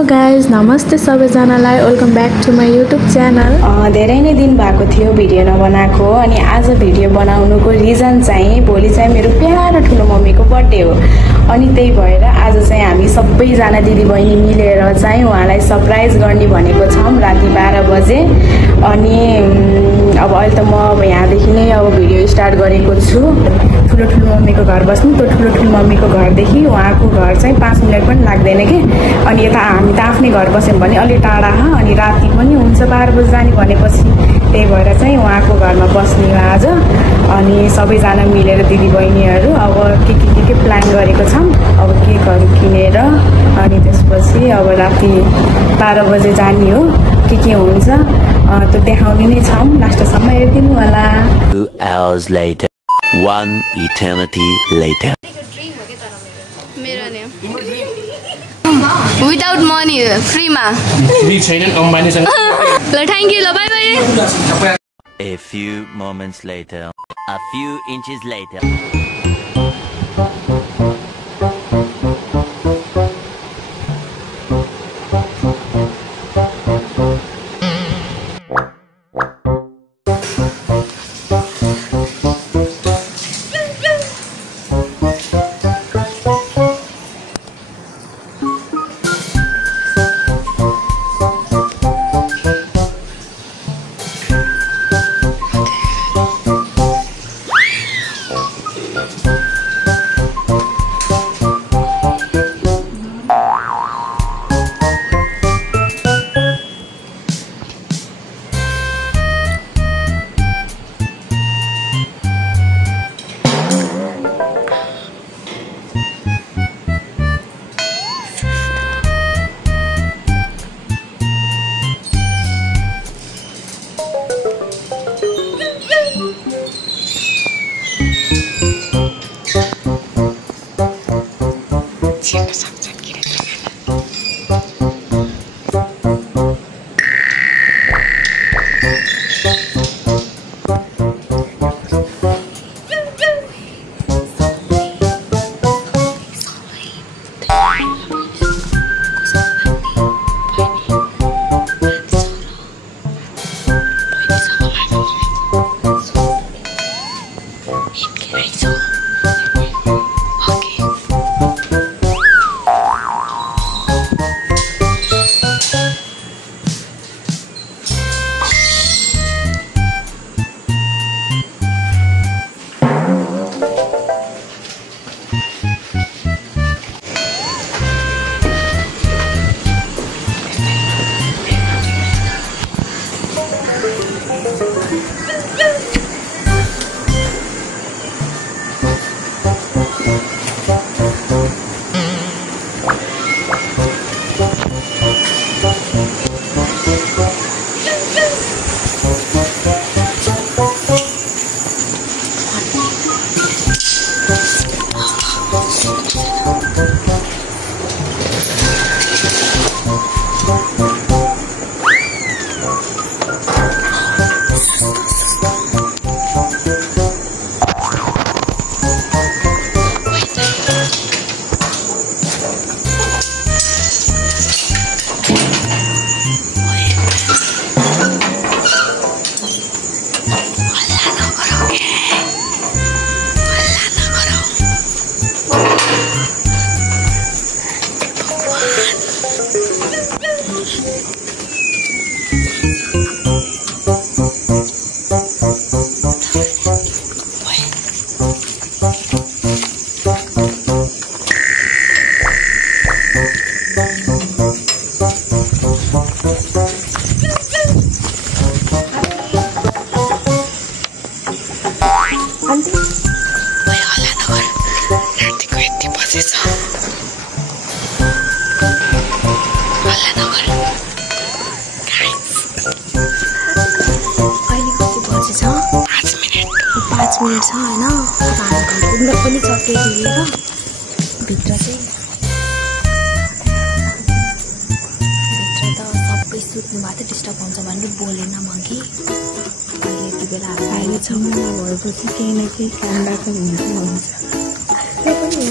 Hello guys, नमस्ते सबैजनालाई। Welcome back to my YouTube channel. धेरै नै दिन भएको थियो भिडियो नबनाएको, अनि आज भिडियो बनाउनुको रिजन चाहिँ भोलि चाहिँ मेरो प्यारो ठुलो मम्मीको बर्थडे हो। अनि त्यही भएर आज चाहिँ हामी सबैजना दिदीबहिनी मिलेर चाहिँ उहाँलाई सरप्राइज गर्ने भनेको छौँ राति 12 बजे। अनि अब अहिले त म यहाँदेखि नै अब भिडियो स्टार्ट गरेको छु। ठुलो मम्मीको घर बस्नु, त्यो ठुलो मम्मीको घरदेखि उहाँको घर चाहिँ 5 मिनट पनि लाग्दैन कि। अनि यता हामी त आफ्नै घर बस्यौँ भने अलि टाढा, अनि राति पनि हुन्छ 12 बजी जाने भनेपछि, त्यही भएर चाहिँ उहाँको घरमा बस्ने हो आज। अनि सबैजना मिलेर दिदीबहिनीहरू अब के प्लान गरेको छौँ। अब केकहरू किनेर अनि त्यसपछि अब राति 12 बजे जाने हो। के हुन्छ त्यो देखाउने नै छौँ। लास्टसम्म हेरिदिनु होला। 2 hours later, 1 eternity later. Without money, free ma. Free छैन अम्बानीसँग। ल थ्यांक यू, ल bye bye. A few moments later, a few inches later. Minute छ हैन। अब हामी घर पुग्न पनि छ केटी लिएर भित्र चाहिँ भित्र त सबै सुत्नु भएको डिस्टर्ब हुन्छ भनेर बोलेन म कि अहिले यति बेला हामी छौँ भएपछि केही न केही काम राख्नु हुन्छ। त्यो पनि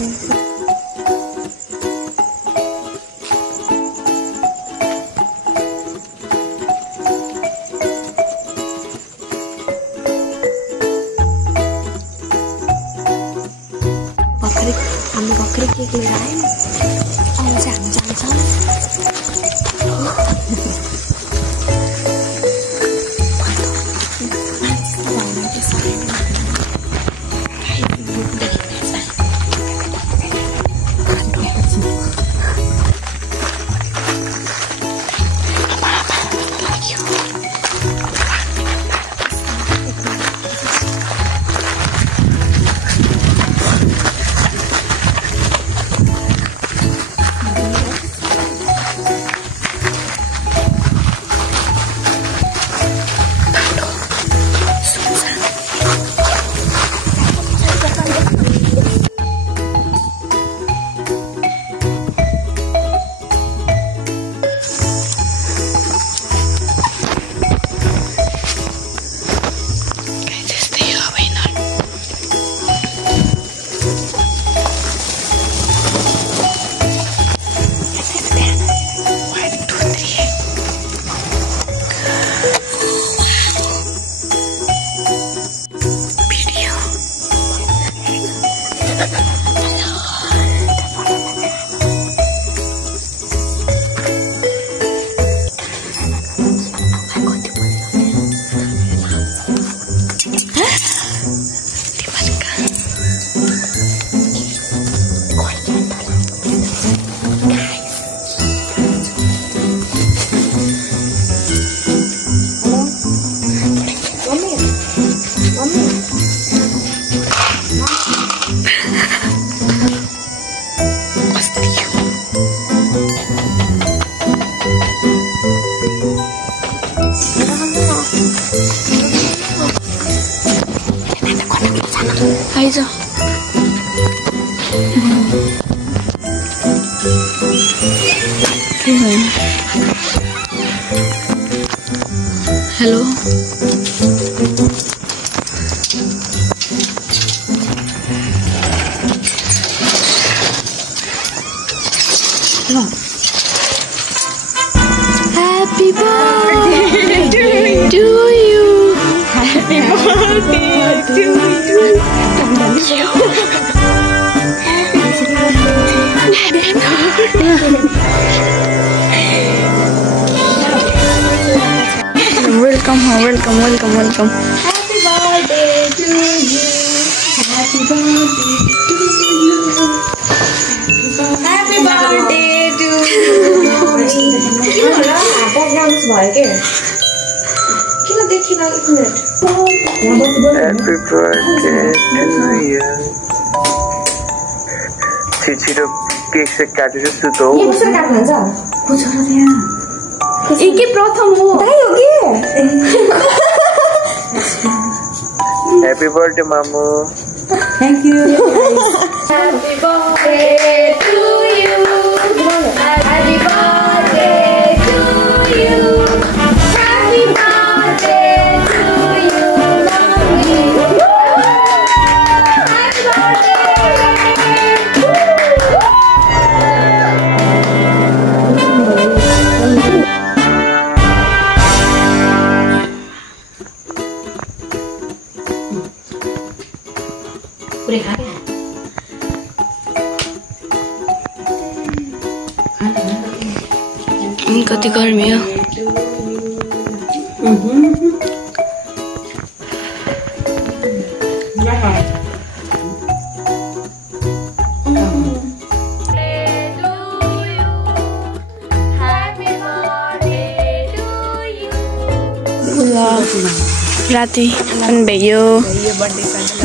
आइज hello Happy birthday to you. Happy birthday to you. Welcome. Happy birthday to you. Happy birthday to you. Happy birthday to you. किन होला हात डान्स भयो के किन देखिन एक minute Happy birthday to you. छिटो केक सेक काटेर सुतो के कसरी काट्नु हुन्छ को छ र त्यहाँ एकै प्रथम हो दाइ हो के Happy birthday मामु. Thank you Happy birthday to you. Happy birthday to you. Happy birthday to you. Happy पुरै खा कति गर्मी हो राति पनि भ्यायो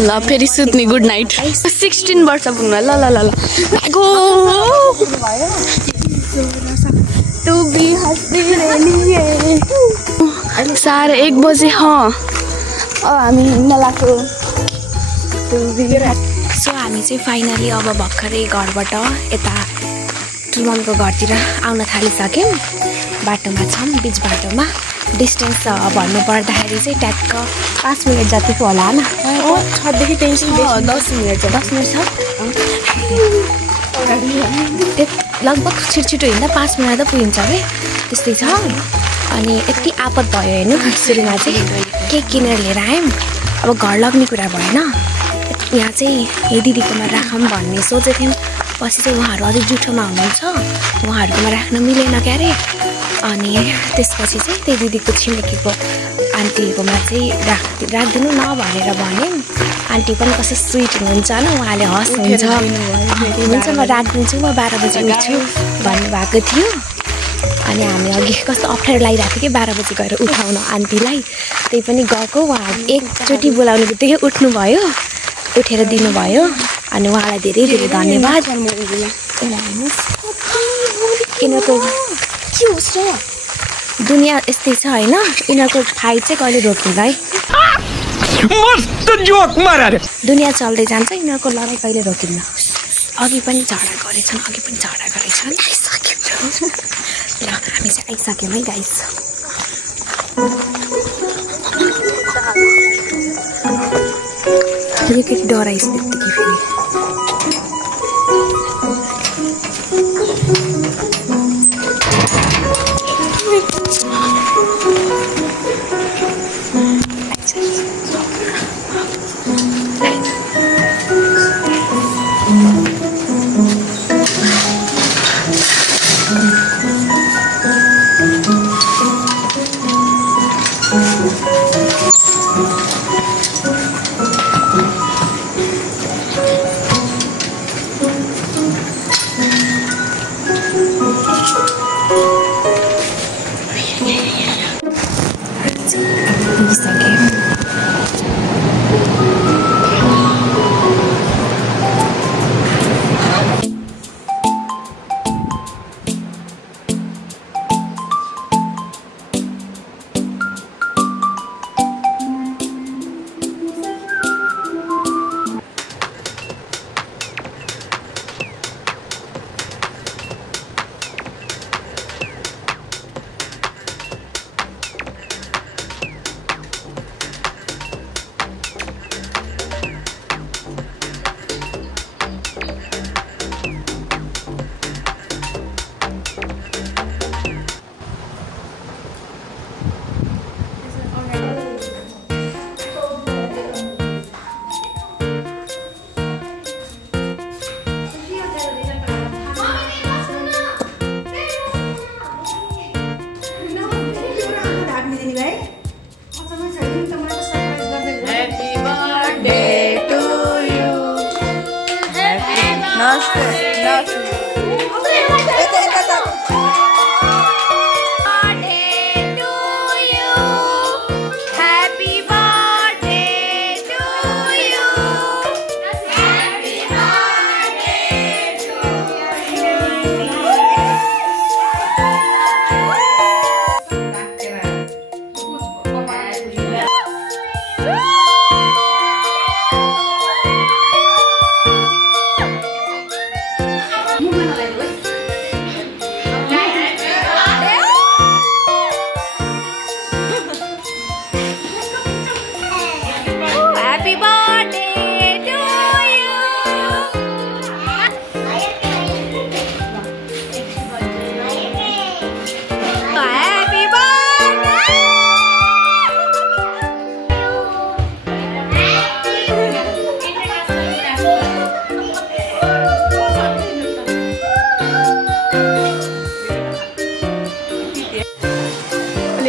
ल फेरि सुत्ने गुड नाइट 16 वर्ष पुग्नु ल ल ल ल गो तू भी हंसती रही 1:30 बजे हामी हिँड्न लाग्यो सो हामी चाहिँ फाइनली अब भर्खरै घरबाट यता टुमलको घरतिर आउन थालिसक्यौँ बाटोमा छौँ बिच बाटोमा डिस्टेन्स भन्नु पर्दाखेरि चाहिँ ट्याक्क 5 मिनट जतिको होला होइन 6 देखि 10 मिनट छ लगभग छिटो हिँड्दा 5 मिनट त पुगिन्छ है त्यस्तै छ अनि यति आपत भयो हेर्नु सुरुमा चाहिँ केक किनेर लिएर आयौँ अब घर लग्ने कुरा भएन यहाँ चाहिँ यो दिदीकोमा राखौँ भन्ने सोचेको थियौँ पछि चाहिँ उहाँहरू अझै जुठोमा हुनुहुन्छ उहाँहरूकोमा राख्न मिलेन क्यारे अनि त्यसपछि चाहिँ त्यही दिदीको छिमेकीको आन्टीकोमा चाहिँ राखिदिनु न भनेर भन्यौँ आन्टी पनि कस्तो स्विट हुनुहुन्छ होइन उहाँले हँस्नुहुन्छ हुन्छ म राखिदिन्छु म 12 बजी उठ्छु भन्नुभएको थियो अनि हामी अघि कस्तो अप्ठ्यारो लागिरहेको थियो कि 12 बजी गएर उठाउन आन्टीलाई त्यही पनि गएको उहाँ एकचोटि बोलाउने बित्तिकै उठ्नुभयो उठेर दिनुभयो अनि उहाँलाई धेरै धेरै धन्यवाद यिनीहरूको के होस् र दुनियाँ यस्तै छ होइन यिनीहरूको फाइट चाहिँ कहिले रोकिँदैन है मस्त जोक मारा रे दुनियाँ चल्दै जान्छ यिनीहरूको लडाइँ कहिले रोकिन्न अघि पनि झगडा गरेछन् ल हामी चाहिँ आइसक्यौँ है गाइस यो केटी डराइस त्यतिकै फेरि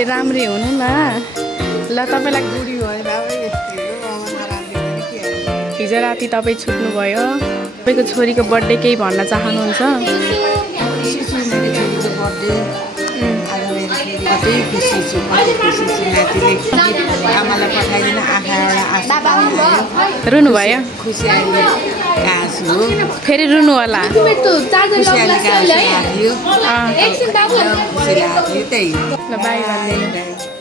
राम्रै हुनु न ल तपाईलाई हिजो राति तपाईँ छुट्नुभयो तपाईँको छोरीको बर्थडे केही भन्न चाहनुहुन्छ रुनु भयो फेरि रुनु होला ल बाई भन्दै